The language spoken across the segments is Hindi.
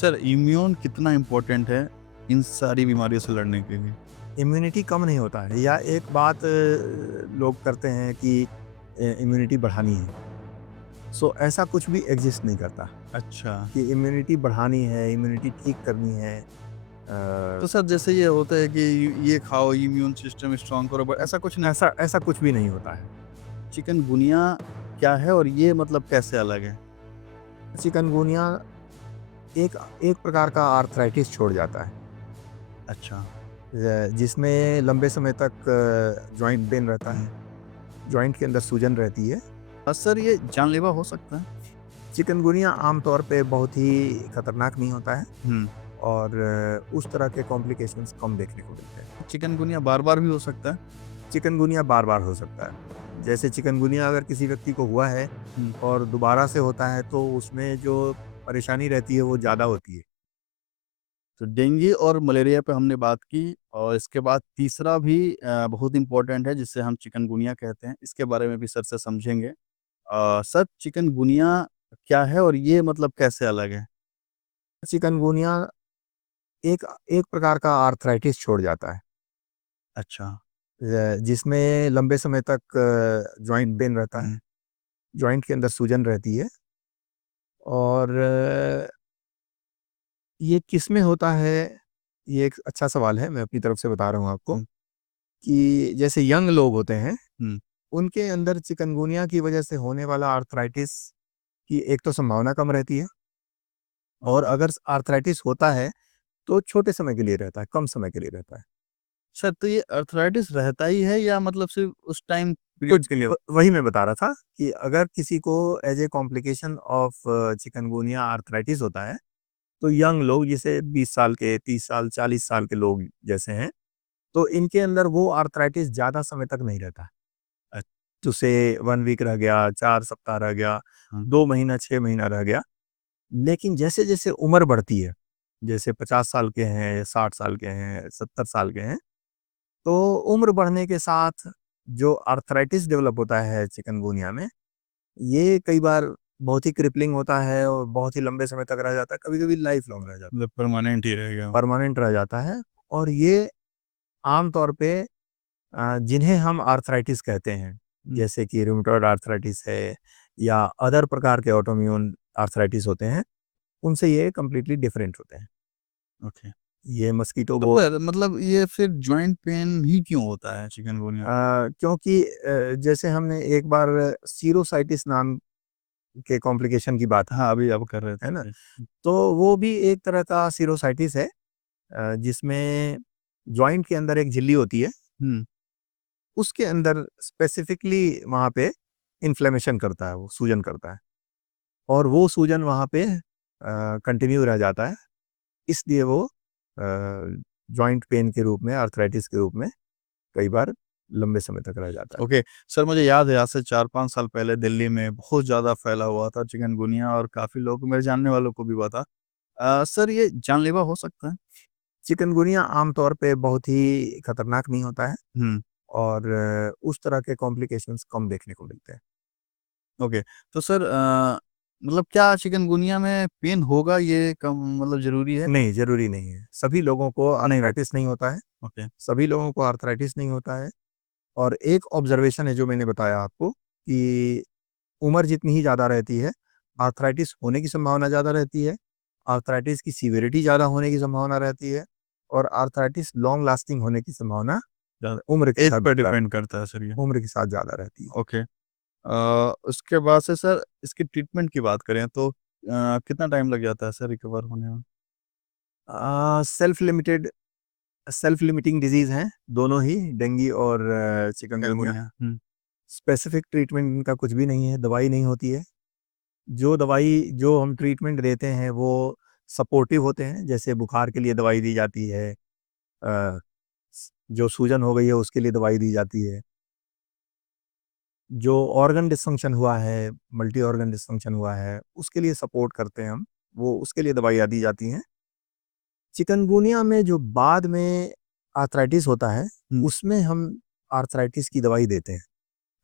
सर इम्यून कितना इम्पोर्टेंट है इन सारी बीमारियों से लड़ने के लिए? इम्यूनिटी कम नहीं होता है या एक बात लोग करते हैं कि इम्यूनिटी बढ़ानी है। सो ऐसा कुछ भी एग्ज़िस्ट नहीं करता अच्छा, कि इम्यूनिटी बढ़ानी है, इम्यूनिटी ठीक करनी है। तो सर जैसे ये होता है कि ये खाओ इम्यून सिस्टम स्ट्रॉन्ग करो बट ऐसा कुछ नहीं। ऐसा ऐसा कुछ भी नहीं होता है। चिकनगुनिया क्या है और ये मतलब कैसे अलग है? चिकनगुनिया एक एक प्रकार का आर्थराइटिस छोड़ जाता है, अच्छा, जिसमें लंबे समय तक जॉइंट पेन रहता है, जॉइंट के अंदर सूजन रहती है। सर ये जानलेवा हो सकता है? चिकनगुनिया आमतौर पे बहुत ही खतरनाक नहीं होता है हुँ, और उस तरह के कॉम्प्लिकेशंस कम देखने को मिलते हैं। चिकनगुनिया बार-बार भी हो सकता है? चिकनगुनिया बार-बार हो सकता है। जैसे चिकनगुनिया अगर किसी व्यक्ति को हुआ है हुँ, और दोबारा से होता है तो उसमें जो परेशानी रहती है वो ज़्यादा होती है। तो डेंगू और मलेरिया पे हमने बात की और इसके बाद तीसरा भी बहुत इम्पोर्टेंट है जिसे हम चिकनगुनिया कहते हैं, इसके बारे में भी सर से समझेंगे। सर चिकनगुनिया क्या है और ये मतलब कैसे अलग है? चिकनगुनिया एक एक प्रकार का आर्थराइटिस छोड़ जाता है, अच्छा। जिसमें लंबे समय तक जॉइंट पेन रहता है, हुँ, जॉइंट के अंदर सूजन रहती है और ये किसमें होता है, ये एक अच्छा सवाल है, मैं अपनी तरफ से बता रहा हूँ आपको हुँ, कि जैसे यंग लोग होते हैं, हुँ। उनके अंदर चिकनगुनिया की वजह से होने वाला आर्थराइटिस की एक तो संभावना कम रहती है और अगर आर्थराइटिस होता है, तो छोटे समय के लिए रहता है, कम समय के लिए रहता है। सर तो ये अर्थराइटिस रहता ही है या मतलब सिर्फ़ उस टाइम तो पीरियड के लिए? वही मैं बता रहा था कि अगर किसी को as a complication of chikungunya arthritis होता है, तो यंग लोग जैसे 20 साल के, 30 साल, 40 साल के लोग जैसे हैं, तो इनके अंदर वो आर्थराइटिस ज़्यादा समय तक नहीं रहता है। अ, जैसे 1 वीक रह गया, 4 सप्ताह रह गया, हाँ, 2 महीना, 6 महीना रह गया। लेकिन जैसे-जैसे उम्र बढ़ती है, जैसे 50 साल के हैं, 60 साल के हैं, 70 साल के हैं, तो उम्र बढ़ने के साथ जो आर्थराइटिस डेवलप होता है चिकनगुनिया में, ये कई बार बहुत ही क्रिपलिंग होता है और बहुत ही लंबे समय तक रह जाता है, कभी-कभी लाइफ लॉन्ग रह जाता है, मतलब परमानेंट ही रह गया वो। परमानेंट रह जाता है और ये आम तौर पे जिन्हें हम आर्थराइटिस कहते हैं, हुँ, जैसे कि रूमेटॉइड आर्थराइटिस है या अदर प्रकार के ऑटोइम्यून आर्थराइटिस होते हैं, उनसे ये कंप्लीटली डिफरेंट होते हैं। ओके। ये मस्कीटो तो वो पर मतलब ये फिर जॉइंट पेन ही क्यों होता है चिकनगुनिया? क्योंकि जैसे हमने एक बार सीरोसाइटिस नाम के कॉम्प्लिकेशन की बात हाँ, अभी आप कर रहे है ना? थे। तो वो भी एक तरह का सीरोसाइटिस है जिसमें जॉइंट के अंदर एक झिल्ली होती है, हुँ, उसके अंदर स्पेसिफिकली वहाँ पे इन्फ्लेमेशन करता है वो, सूजन करता है और वो सूजन वहाँ पे कंटिन्यू रह जाता है, इसलिए वो जॉइंट पेन के रूप में, आर्थराइटिस के रूप में कई बार लंबे समय तक रह जाता है। ओके। सर मुझे याद है आज से 4-5 साल पहले दिल्ली में बहुत ज़्यादा फैला हुआ था चिकनगुनिया और काफ़ी लोग मेरे जानने वालों को भी हुआ था। सर ये जानलेवा हो सकता है? चिकनगुनिया आम तौर पे बहुत ही खतरनाक नहीं होता है हुँ, और उस तरह के कॉम्प्लिकेशंस कम देखने को मिलते हैं। ओके। तो सर मतलब क्या चिकनगुनिया में पेन होगा ये कम मतलब ज़रूरी है? नहीं, ज़रूरी नहीं है। सभी लोगों को नहीं हो आर्थराइटिस नहीं होता है, ओके। सभी लोगों को आर्थराइटिस नहीं होता है और एक ऑब्ज़र्वेशन है जो मैंने बताया आपको कि उम्र जितनी ही ज़्यादा रहती है, आर्थराइटिस होने की संभावना ज़्यादा रहती है, आर्थराइटिस की सीवियरिटी ज़्यादा होने की संभावना रहती है और आर्थराइटिस लॉन्ग लास्टिंग होने की संभावना ज़्यादा उम्र के ऐज साथ पे ज़्यादा डिपेंड करता है सर ये। उम्र के साथ ज़्यादा रहती है। ओके। उसके बाद से सर इसकी ट्रीटमेंट की बात करें तो कितना टाइम लग जाता है सर रिकवर होने में? Self limited self limiting disease हैं, दोनों ही डेंगू और चिकनगुनिया। चिकनगुनिया। हुँ, स्पेसिफिक ट्रीटमेंट इनका कुछ भी नहीं है, दवाई नहीं होती है। जो हम ट्रीटमेंट देते हैं वो सपोर्टिव होते हैं, जैसे बुखार के लिए दवाई दी जाती है अ, स जो सूजन हो गई है उसके लिए दवाई दी जाती है। जो ऑर्गन डिसफंक्शन हुआ है, मल्टी ऑर्गन डिसफंक्शन हुआ है, उसके लिए सपोर्ट करते हैं हम, वो उसके लिए दवाइयाँ दी जाती हैं। चिकनगुनिया में जो बाद में आर्थराइटिस होता है, हुँ। उसमें हम आर्थराइटिस की दवाई देते हैं।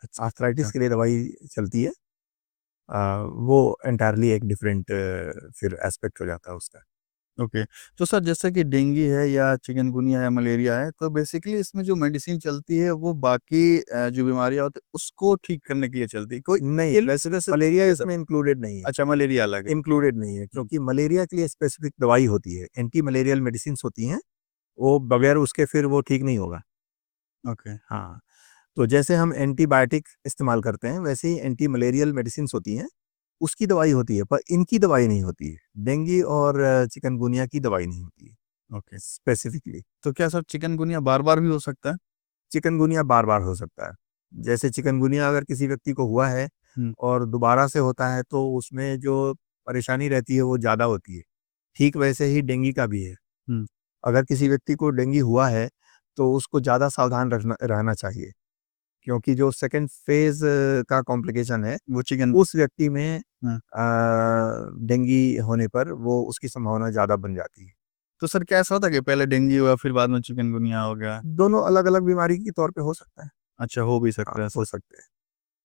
अच्छा। आर्थराइटिस के लिए दवाई चलती है। वो एंटायरली एक डिफरेंट फिर एस्पेक्ट हो जाता है उसका। ओके। तो सर जैसे कि डेंगू है या चिकनगुनिया या मलेरिया है, तो बेसिकली इसमें जो मेडिसिन चलती है वो बाकी जो बीमारियाँ होती हैं उसको ठीक करने के लिए चलती है। कोई नहीं, इलनेस वैसे मलेरिया है सर? इसमें इंक्लूडेड नहीं है। अच्छा मलेरिया अलग है। इंक्लूडेड नहीं है, हुँ, क्योंकि मलेरिया के लिए स्पेसिफिक दवाई होती है, एंटी मलेरियल मेडिसिन्स होती हैं, वो बगैर उसके फिर वो ठीक नहीं होगा। ओके। हाँ, तो जैसे हम एंटीबायोटिक इस्तेमाल करते हैं, वैसे ही एंटी मलेरियल मेडिसिन्स होती हैं, उसकी दवाई होती है, पर इनकी दवाई नहीं होती है। डेंगू और चिकनगुनिया की दवाई नहीं होती है, ओके। स्पेसिफिकली। तो क्या सर चिकनगुनिया बार-बार भी हो सकता है? चिकनगुनिया बार-बार हो सकता है। जैसे चिकनगुनिया अगर किसी व्यक्ति को हुआ है हुँ, और दोबारा से होता है, तो उसमें जो परेशानी रहती है, वो ज़्यादा होती है। ठीक वैसे ही डेंगू का भी है। हुँ। अगर किसी व्यक्ति को डेंगू हुआ है, तो उसको ज़्यादा सावधान रखना रहना चाहिए, क्योंकि जो सेकंड फ़ेज़ का कॉम्प्लिकेशन है, वो चिकन उस व्यक्ति में हाँ। डेंगू होने पर वो उसकी संभावना ज़्यादा बन जाती है। तो सर क्या ऐसा होता है कि पहले डेंगू हुआ फिर बाद में चिकनगुनिया हो गया? दोनों अलग-अलग बीमारी के तौर पे हो सकता है। अच्छा हो भी हाँ, सकता है हो ऐसा? सकते हैं।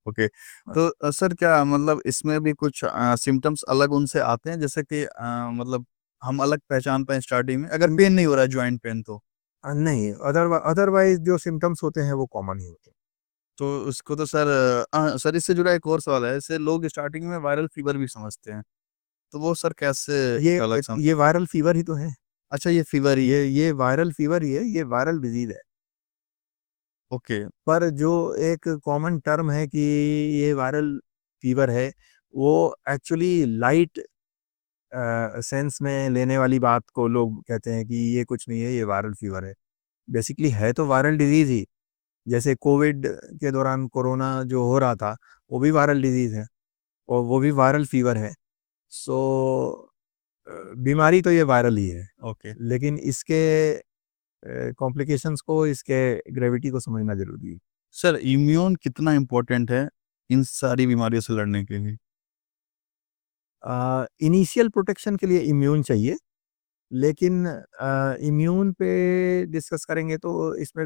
ओके। हाँ। तो सर क्या मतलब इसमें भी कुछ सिम्पटम्स अलग उनसे आते हैं? जैसे कि मतलब हम अलग पहचान पाएँ स्टार्टिंग में अगर उम, पेन नहीं हो रहा है जॉइंट पेन तो? नहीं, अदरवाइज़ जो सिम्पटम्स होते हैं, वो कॉमन ही होते हैं। तो उसको तो सर सर इससे जुड़ा एक और सवाल है, जैसे लोग स्टार्टिंग में वायरल फीवर भी समझते हैं, तो वो सर कैसे अलग समझ ये वायरल फीवर ही तो है। अच्छा ये फीवर ही ये वायरल फीवर ही है, ये वायरल डिज़ीज़ है। ओके, पर जो एक कॉमन टर्म है कि ये वायरल फीवर है, वो एक्चुअली लाइट सेंस में लेने वाली बात को लोग कहते हैं कि ये कुछ नहीं है, ये वायरल फीवर है। बेसिकली है तो वायरल डिज़ीज़ ही। जैसे कोविड के दौरान कोरोना जो हो रहा था, वो भी वायरल डिज़ीज़ है और वो भी वायरल फीवर है। सो बीमारी तो ये वायरल ही है, ओके। लेकिन इसके कॉम्प्लिकेशंस को, इसके ग्रेविटी को समझना ज़रूरी है। सर इम्यून कितना इम्पोर्टेंट है इन सारी बीमारियों से लड़ने के लिए? इनिशियल प्रोटेक्शन के लिए इम्यून चाहिए, लेकिन इम्यून पे डिस्कस करेंगे तो इसमें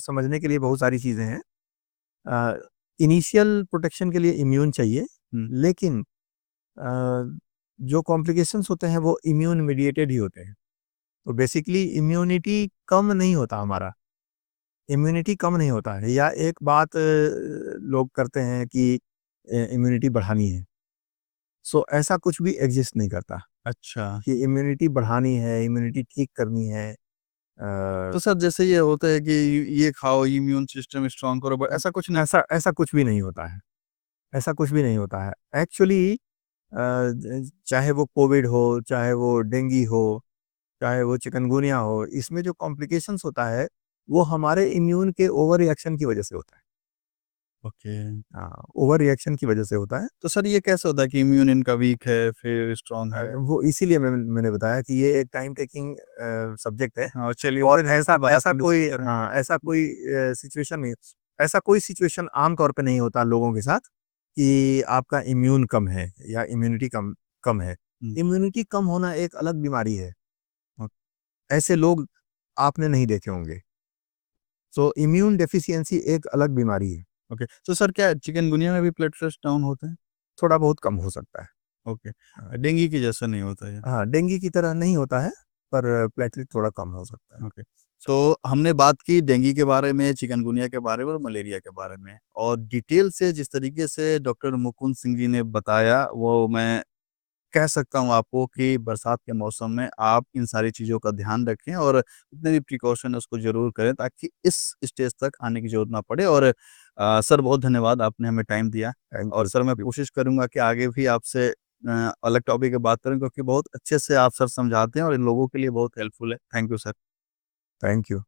समझने के लिए बहुत सारी चीज़ें हैं। अ, इनिशियल प्रोटेक्शन के लिए इम्यून चाहिए, हुँ, लेकिन अ, जो कॉम्प्लिकेशंस होते हैं वो इम्यून मीडिएटेड ही होते हैं। तो बेसिकली इम्यूनिटी कम नहीं होता हमारा, इम्यूनिटी कम नहीं होता है, या एक बात लोग करते हैं कि इम्यूनिटी बढ़ानी है। सो ऐसा कुछ भी एग्ज़िस्ट नहीं करता अच्छा। कि इम्यूनिटी बढ़ानी है, इम्यूनिटी ठीक करनी है। तो अ, सर जैसे ये होता है कि ये खाओ इम्यून सिस्टम स्ट्रॉन्ग करो बट ऐसा कुछ नहीं ऐसा ऐसा कुछ भी नहीं होता है, ऐसा कुछ भी नहीं होता है। एक्चुअली चाहे वो कोविड हो, चाहे वो डेंगू हो, चाहे वो चिकनगुनिया हो, इसमें जो कॉम्प्लिकेशंस होता है, वो हमारे इम्यून के ओवर रिएक्शन की वजह से होता है। ओके। हाँ, ओवर रिएक्शन की वजह से होता है। तो सर ये कैसे होता है कि इम्यून इनका वीक है फिर स्ट्रॉन्ग है? वो इसीलिए मैंने बताया कि ये एक टाइम टेकिंग सब्जेक्ट है हाँ, चलिए और उससे ऐसा बात ऐसा कोई हाँ, ऐसा कोई सिचुएशन नहीं, ऐसा कोई सिचुएशन आम तौर पे नहीं होता लोगों के साथ कि आपका इम्यून कम है या इम्यूनिटी कम कम है। हुँ, इम्यूनिटी कम होना एक अलग बीमारी है। ओ ऐसे लोग आपने नहीं देखे होंगे। सो इम्यून डेफिशिएंसी एक अलग बीमारी है, ओके। तो सर क्या चिकनगुनिया में भी प्लेटलेट्स डाउन होते हैं? थोड़ा बहुत कम हो सकता है। ओके। हाँ, डेंगू की जैसा नहीं होता ये? हाँ, डेंगू की तरह नहीं होता है, पर प्लेटलेट थोड़ा कम हो सकता है। ओके। तो हमने बात की डेंगू के बारे में, चिकनगुनिया के बारे में और मलेरिया के बारे में और डिटेल से जिस तरीके से डॉक्टर मुकुंद सिंह जी ने बताया, वो मैं कह सकता हूँ आपको कि बरसात के मौसम में आप इन सारी चीज़ों का ध्यान रखें और जितने भी प्रिकॉशन है उसको ज़रूर करें ताकि इस स्टेज तक आने की ज़रूरत ना पड़े और सर बहुत धन्यवाद आपने हमें टाइम दिया थैंक और यू, सर मैं थैंक यू, कोशिश करूँगा कि आगे भी आपसे अलग टॉपिक पे बात करें क्योंकि बहुत अच्छे से आप सर समझाते हैं और इन लोगों के लिए बहुत हेल्पफुल है। Thank you sir. Thank you.